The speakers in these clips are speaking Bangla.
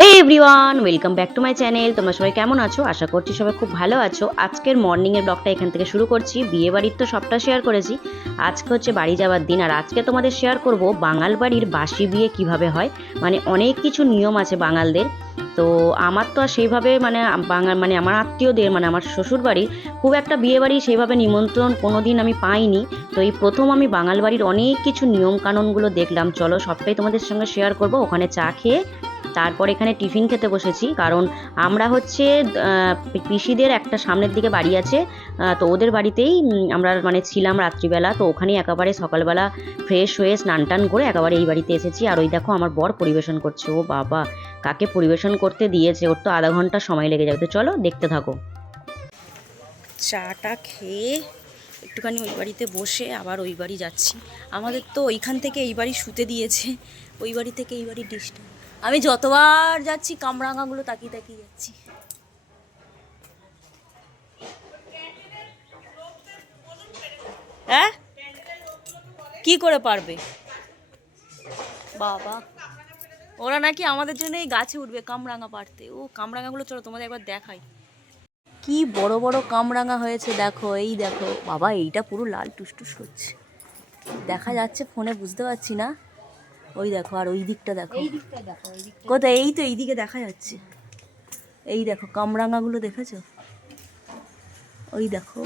Hey everyone, welcome back to my channel. তোমরা সবাই কেমন আছো? আশা করছি সবাই খুব ভালো আছো। আজকের মর্নিংয়ের ব্লগটা এখান থেকে শুরু করছি। বিয়ে বাড়ির তো সবটা শেয়ার করেছি, আজকে হচ্ছে বাড়ি যাওয়ার দিন। আর আজকে তোমাদের শেয়ার করব বাঙাল বাড়ির বাসি বিয়ে কিভাবে হয়। মানে অনেক কিছু নিয়ম আছে বাঙালদের। তো আমার তো আর সেইভাবে মানে আমার আত্মীয়দের মানে আমার শ্বশুর বাড়ির খুব একটা বিয়ে বাড়ি সেইভাবে নিমন্ত্রণ কোনো দিন আমি পাইনি। তো এই প্রথম আমি বাঙাল বাড়ির অনেক কিছু নিয়ম কানুনগুলো দেখলাম। চলো সবটাই তোমাদের সঙ্গে শেয়ার করব। ওখানে চা খেয়ে তারপর এখানে টিফিন খেতে বসেছি, কারণ আমরা হচ্ছে পিসিদের একটা সামনের দিকে বাড়ি আছে। তো ওদের বাড়িতেই আমরা মানে ছিলাম রাত্রিবেলা। তো ওখানেই একেবারে সকালবেলা ফ্রেশ হয়ে স্নান টান করে একেবারে এই বাড়িতে এসেছি। আর ওই দেখো আমার বর পরিবেশন করছে। ও বাবা, কাকে পরিবেশন করতে দিয়েছে! ওর তো আধা ঘন্টা সময় লেগে যাবে। তো চলো দেখতে থাকো। চাটা খেয়ে একটুখানি ওই বাড়িতে বসে আবার ওই বাড়ি যাচ্ছি। আমাদের তো ওইখান থেকে এই বাড়ি শুতে দিয়েছে, ওই বাড়ি থেকে এই বাড়ি ডিস্টেন্স। আমি যতবার যাচ্ছি কামরাঙাগুলো তাকিয়ে তাকিয়ে যাচ্ছি। হ্যাঁ, কি করে পারবে বাবা? ওরা নাকি আমাদের জন্য এই গাছে উঠবে কামরাঙা পারতে। ও কামরাঙাগুলো চলো তোমাদের একবার দেখাই। কি বড় বড় কামরাঙা হয়েছে দেখো, এই দেখো বাবা, এইটা পুরো লাল টুসটুস করছে, দেখা যাচ্ছে ফোনে বুঝতে পারছি না। ওই দেখো, আর ওই দিকটা দেখো, কোথায়? এই তো এইদিকে দেখা যাচ্ছে। এই দেখো কামরাঙাগুলো দেখেছো? ওই দেখো,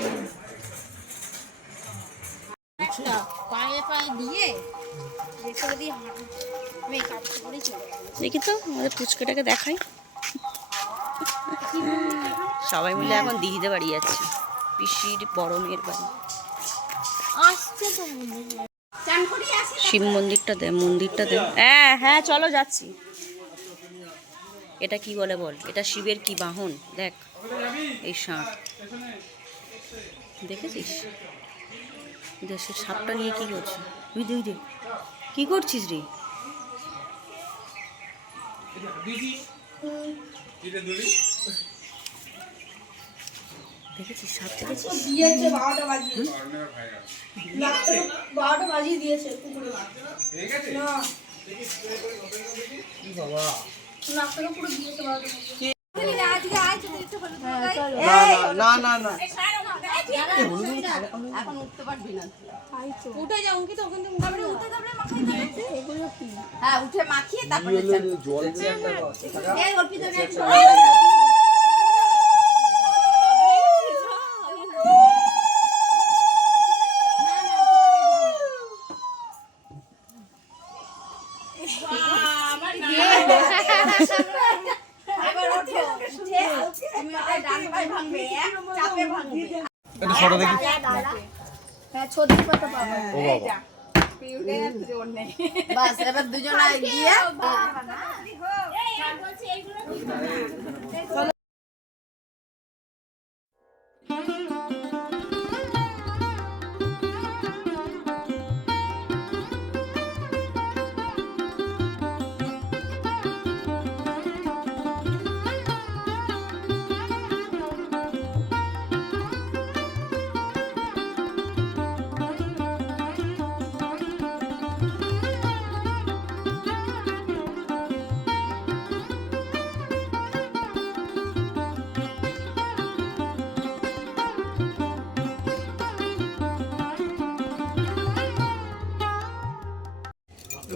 দেখি তো আমাদের পুচকাটাকে দেখাই। সবাই মিলে এখন দিদিদের বাড়ি যাচ্ছি, পিসির বড় মেয়ের বাড়ি। শিব মন্দিরটা দে, মন্দিরটা দে। হ্যাঁ হ্যাঁ চলো যাচ্ছি। এটা কি বলে বল? এটা শিবের কি বাহন দেখ, এই সাপ দেখেছিস? দেশের সাপটা নিয়ে কি করছে? তুই তুই দে, কি করছিস রে? দেখেছিস সাপ? দেখেছিস? দিয়েছে 12টা বাজিয়ে। 12টা বাজিয়ে দিয়েছে কুকুরে। না কি বাবা, নাকটা পুরো দিয়েছে 12টা বাজিয়ে। আজকে আয় তো একটু হলুদ না না না এখন উঠতে পারবি না। উঠে যাও কি, তখন তো মুখে উঠে যাবে মাখাই দিতে এগুলো কি? হ্যাঁ উঠে মাখিয়ে তারপরে জল দিয়ে এই অল্প জল। বাস এবার দুজনে গিয়ে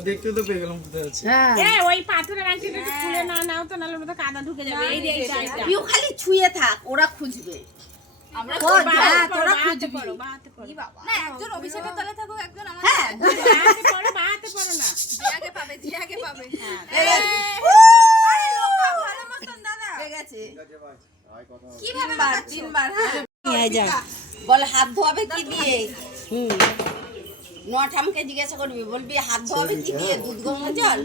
দেখতে তো পেয়ে গেলাম কোথায় আছে। হ্যাঁ ওই পাথরের আংটিটা একটু খুলে নাও তো, নাহলে ওটা কাদা ঢুকে যাবে। এই যে এইটা তুই খালি ছুঁয়ে থাক, ওরা খুঁজবে। আমরা তোরা খুঁজবি বাহাতে পড়ো। না একজন অভিষেকের তলে থাকো, একজন আমাদের। হ্যাঁ বাহাতে পড়ো, বাহাতে পড়ো না, আগে পাবে, জি আগে পাবে। হ্যাঁ আরে লোকা ভালো মতন দাদা হয়ে গেছে। কিভাবে তিনবার? হ্যাঁ নিয়ে যা, বল হাত ধোয়াবে কি দিয়ে? নঠামকে জিজ্ঞাসা করবি, বলবি হাত ধোয়াবে কি দিয়ে? দুধ গঙ্গা জল।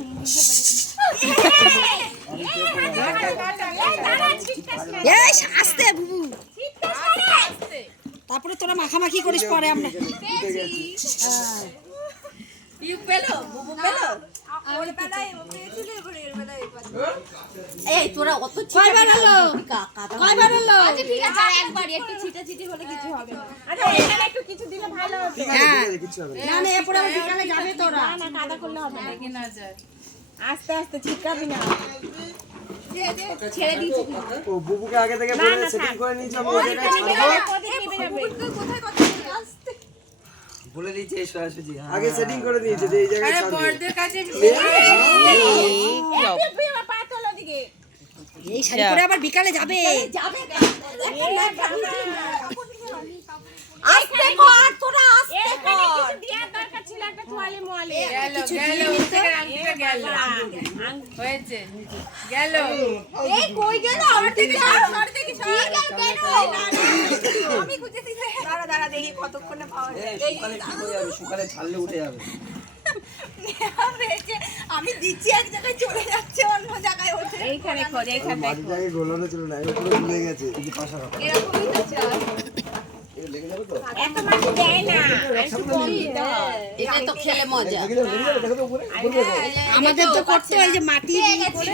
আস্তে বুবু, তারপরে তোরা মাখামাখি করিস, পরে আমরা এই তোরা অত কয়বার হলো? কয়বার হলো? আচ্ছা ঠিক আছে, একবারই একটু ছিটাছিটি হলে কিছু হবে না। আচ্ছা এখানে একটু কিছু দিলে ভালো হবে। হ্যাঁ না না এরপরে বিকালে যাবে তোরা, না কাদা করলে হবে না, কি না যায়। আস্তে আস্তে ছিটকাবি না। ছেড়ে দিয়েছি ও বুবুকে আগে থেকে বলে সেটিং করে নিয়েছি আমি ওই জায়গায় ছাড়বো কোথায় কথা আসতে বলে দিয়েছি এই সোজাসুজি আগে সেটিং করে দিয়েছি যে এই জায়গায় ছাড়বো বড়দের কাছে পা তোলো দিকে এই শাড়ি পরে আবার বিকালে যাবে আস্তে কর তোরা আস্তে কর কিছু দেওয়ার দরকার ছিল একটা তোয়ালে মোয়ালে কিছু দিয়ে নিতে গেল হয়েছে গেল এই কই গেল আমার থেকে সর দেখি সর কেন আমি খুঁজেছি দাঁড়া দেখি কতক্ষণে পাওয়া যায় সকালে ছাড়লে উঠে যাবে আমি দিচ্ছি এক জায়গায় চলে যাচ্ছে অন্য জায়গায় ওঠে এইখানে খোঁজ এইখানে বাড়ি জায়গায় গোলানো ছিল না পুরো ভুলে গেছে এই যে পাশা এরকমই তো চাই লেগে যাবে তো এত মাটি দেয় না একটু কম দিতে হয় এটা তো খেলে মজা লেগে যাবে দেখো তো উপরে আমাদের তো করতে হয় যে মাটি করে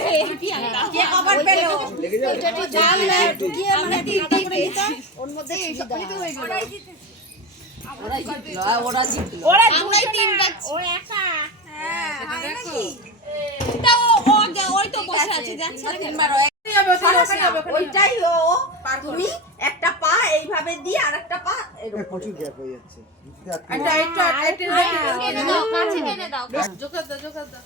কে কভার পেলো লেগে যাবে জাল না ঢুকিয়ে মানে টিপটা করে দিত ওর মধ্যে সুবিধা ওরা দুই তিনটা ও একা হ্যাঁ নাকি তা ওই তো বসে আছে যাচ্ছে তিনবার ওইটাই ও তুমি একটা পা এইভাবে দিয়ে আরেকটা পা প্রচুর গ্যাপ হয়ে যাচ্ছে কাছে টেনে দাও জোকা দাও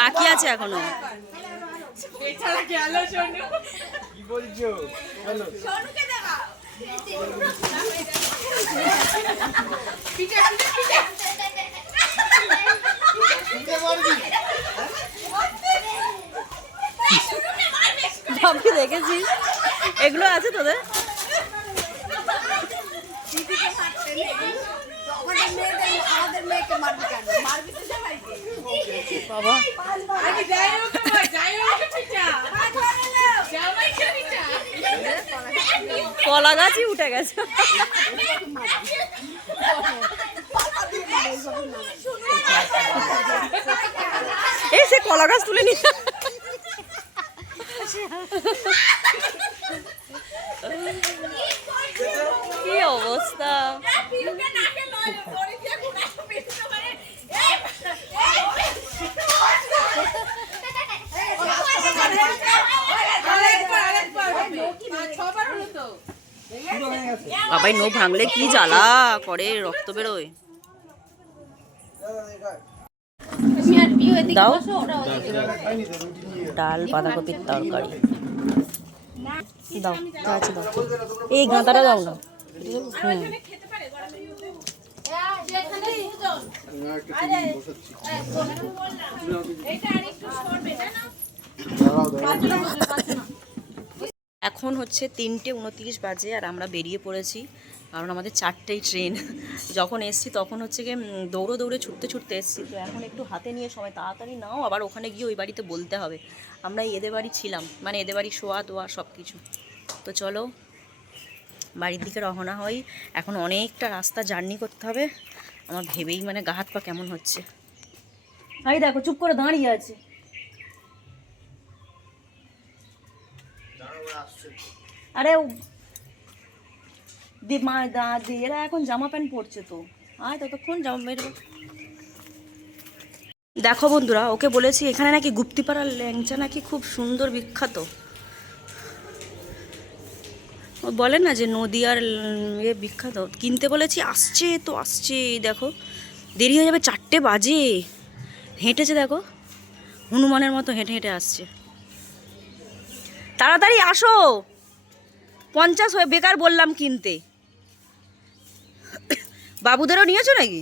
বাকি আছে এখনো। কি বলছো হ্যালো ভাবি দেখেছিস এগুলো আছে তোদের? আমাদের মেয়েকে মারবি কেন মারবি তো সবাইকে বাবা কলা গাছই উঠে গেছে। এই সে কলা গাছ তুলে নিয়ে কি অবস্থা। বাবাই নো ভাঙলে কি জ্বালা করে, রক্ত বেরোয়। দাও ডাল বাঁধাকপির তরকারি দাও, যা আছে দাও। এই গাঁদাটা দাও না। এখন হচ্ছে 3:29 বাজে আর আমরা বেরিয়ে পড়েছি, কারণ আমাদের 4টেই ট্রেন। যখন এসছি তখন হচ্ছে গিয়ে দৌড়ে দৌড়ে ছুটতে ছুটতে এসছি, তো এখন একটু হাতে নিয়ে সময় তাড়াতাড়ি নাও, আবার ওখানে গিয়ে ওই বাড়িতে বলতে হবে। আমরা এদের বাড়ি ছিলাম, মানে এদের বাড়ি শোয়া দোয়া সব কিছু। তো চলো বাড়ির দিকে রওনা হই। এখন অনেকটা রাস্তা জার্নি করতে হবে, আমার ভেবেই মানে গা হাত পা কেমন হচ্ছে। ভাই দেখো চুপ করে দাঁড়িয়ে আছে। আরে এরা এখন জামা প্যান্ট পরছে, তো আয় ততক্ষণ জামা বেরবো। দেখো বন্ধুরা, ওকে বলেছি এখানে নাকি গুপ্তিপাড়ার ল্যাংচা নাকি খুব সুন্দর বিখ্যাত। ও বলে না যে নদীয়ার বিখ্যাত, কিনতে বলেছি। আসছে তো আসছে, দেখো দেরি হয়ে যাবে, 4টে বাজে। হেঁটেছে দেখো, হনুমানের মতো হেঁটে হেঁটে আসছে। তাড়াতাড়ি আসো, 50 হয়ে বেকার বললাম কিনতে। বাবুদেরও নিয়েছো নাকি?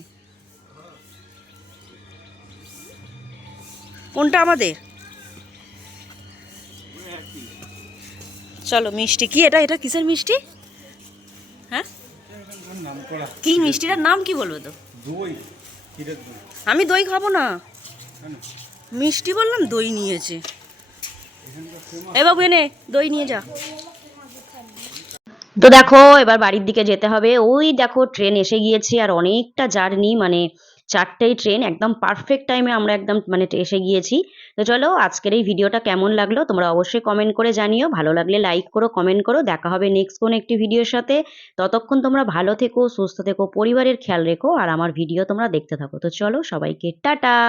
কোনটা আমাদের? চলো মিষ্টি কি এটা? এটা কিসের মিষ্টি? হ্যাঁ কি মিষ্টিটার নাম কি বলবো তো? আমি দই খাবো না, মিষ্টি বললাম, দই নিয়েছে। এ বাবু এনে দই নিয়ে যা। তো দেখো এবার বাড়ির দিকে যেতে হবে। ওই দেখো ট্রেন এসে গিয়েছে, আর অনেকটা জার্নি, মানে 4টেই ট্রেন, একদম পারফেক্ট টাইমে আমরা একদম মানে এসে গিয়েছি। তো তো চলো আজকের এই ভিডিওটা কেমন লাগলো তোমরা অবশ্যই কমেন্ট করে জানিও, ভালো লাগলে লাইক করো, কমেন্ট করো। দেখা হবে নেক্সট কোন একটি ভিডিওর সাথে। ততক্ষণ তোমরা ভালো থেকো, সুস্থ থেকো, পরিবারের খেয়াল রেখো আর আমার ভিডিও তোমরা দেখতে থাকো। তো চলো সবাইকে টাটা।